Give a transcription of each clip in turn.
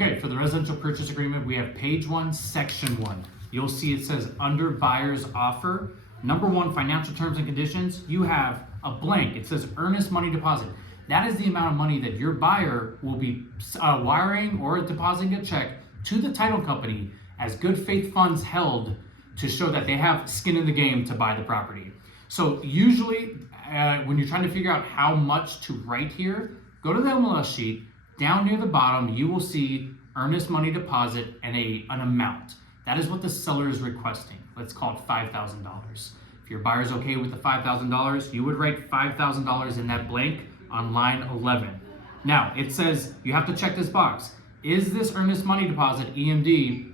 Okay, for the residential purchase agreement, we have page 1, section 1. You'll see it says under buyer's offer, number 1, financial terms and conditions. You have a blank. It says earnest money deposit. That is the amount of money that your buyer will be wiring or depositing a check to the title company as good faith funds held to show that they have skin in the game to buy the property. So usually when you're trying to figure out how much to write here, go to the MLS sheet. Down near the bottom, you will see earnest money deposit and an amount. That is what the seller is requesting. Let's call it $5,000. If your buyer's okay with the $5,000, you would write $5,000 in that blank on line 11. Now, it says you have to check this box. Is this earnest money deposit, EMD,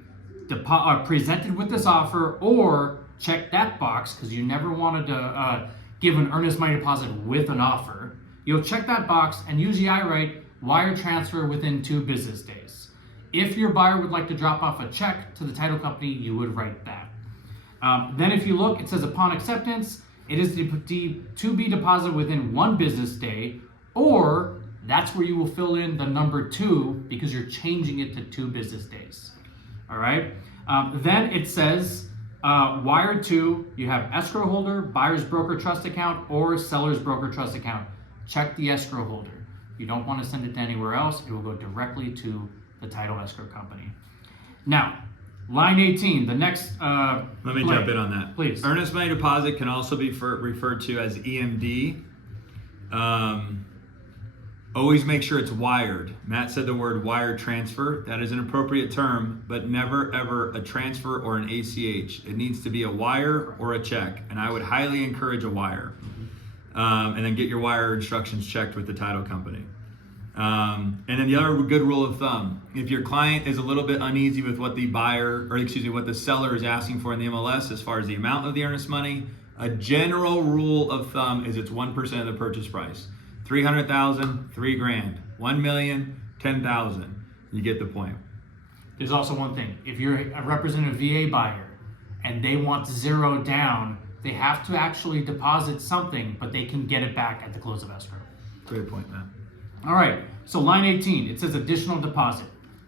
presented with this offer, or check that box because you never wanted to give an earnest money deposit with an offer. You'll check that box, and usually I write wire transfer within 2 business days. If your buyer would like to drop off a check to the title company, you would write that. Then if you look, it says upon acceptance, it is to be deposited within 1 business day, or that's where you will fill in the number 2 because you're changing it to 2 business days. All right. Then it says wire to, you have escrow holder, buyer's broker trust account, or seller's broker trust account. Check the escrow holder. You don't want to send it to anywhere else. It will go directly to the title escrow company. Now, line 18, the next Let me jump in on that. Please. Earnest money deposit can also be referred to as EMD. Always make sure it's wired. Matt said the word wire transfer. That is an appropriate term, but never ever a transfer or an ACH. It needs to be a wire or a check, and I would highly encourage a wire. And then get your wire instructions checked with the title company. And then the other good rule of thumb, if your client is a little bit uneasy with what what the seller is asking for in the MLS as far as the amount of the earnest money, a general rule of thumb is it's 1% of the purchase price. 300,000, $3,000, 1 million, 10,000. You get the point. There's also one thing. If you're representing a VA buyer and they want 0 down, they have to actually deposit something, but they can get it back at the close of escrow. Great point, Matt. All right, so line 18, it says additional deposit.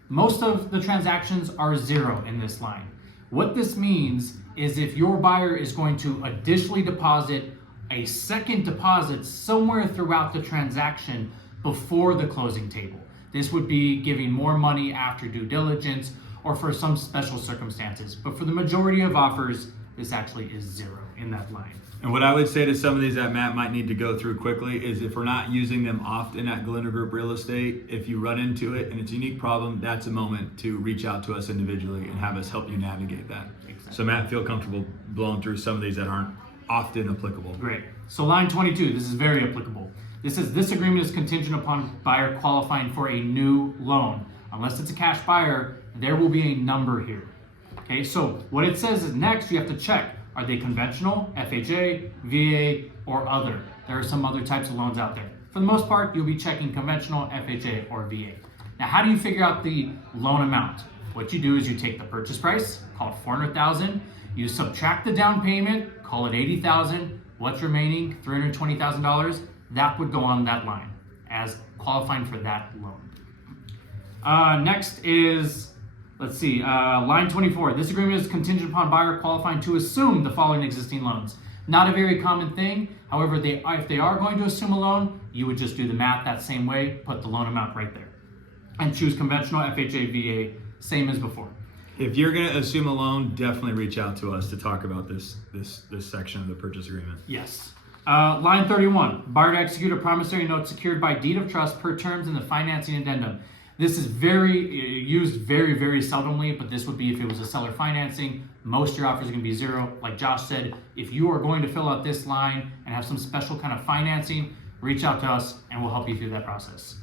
Most of the transactions are 0 in this line. What this means is if your buyer is going to additionally deposit a second deposit somewhere throughout the transaction before the closing table. This would be giving more money after due diligence or for some special circumstances. But for the majority of offers, this actually is 0 in that line. And what I would say to some of these that Matt might need to go through quickly is if we're not using them often at Glenna Group Real Estate, if you run into it and it's a unique problem, that's a moment to reach out to us individually and have us help you navigate that. Exactly. So Matt, feel comfortable blowing through some of these that aren't often applicable. Great. So line 22, this is very applicable. This says this agreement is contingent upon buyer qualifying for a new loan. Unless it's a cash buyer, there will be a number here. Okay, so what it says is next you have to check. Are they conventional, FHA, VA, or other? There are some other types of loans out there. For the most part, you'll be checking conventional, FHA, or VA. Now, how do you figure out the loan amount? What you do is you take the purchase price, call it $400,000. You subtract the down payment, call it $80,000. What's remaining? $320,000. That would go on that line as qualifying for that loan. Next is, let's see, line 24. This agreement is contingent upon buyer qualifying to assume the following existing loans. Not a very common thing. However, if they are going to assume a loan, you would just do the math that same way, put the loan amount right there. And choose conventional, FHA, VA, same as before. If you're going to assume a loan, definitely reach out to us to talk about this section of the purchase agreement. Yes. Line 31, buyer to execute a promissory note secured by deed of trust per terms in the financing addendum. This is used very, very seldomly, but this would be if it was a seller financing. Most of your offers are going to be 0. Like Josh said, if you are going to fill out this line and have some special kind of financing, reach out to us and we'll help you through that process.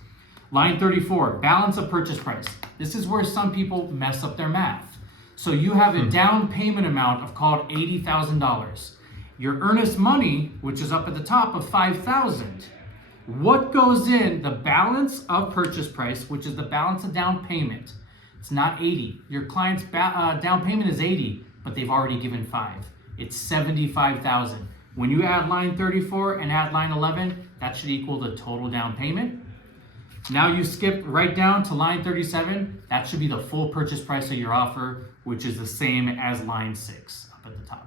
Line 34, balance of purchase price. This is where some people mess up their math. So you have a down payment amount of called $80,000. Your earnest money, which is up at the top of $5,000. What goes in the balance of purchase price, which is the balance of down payment? It's not 80. Your client's down payment is 80, but they've already given 5. It's 75,000. When you add line 34 and add line 11, that should equal the total down payment. Now you skip right down to line 37. That should be the full purchase price of your offer, which is the same as line 6 up at the top.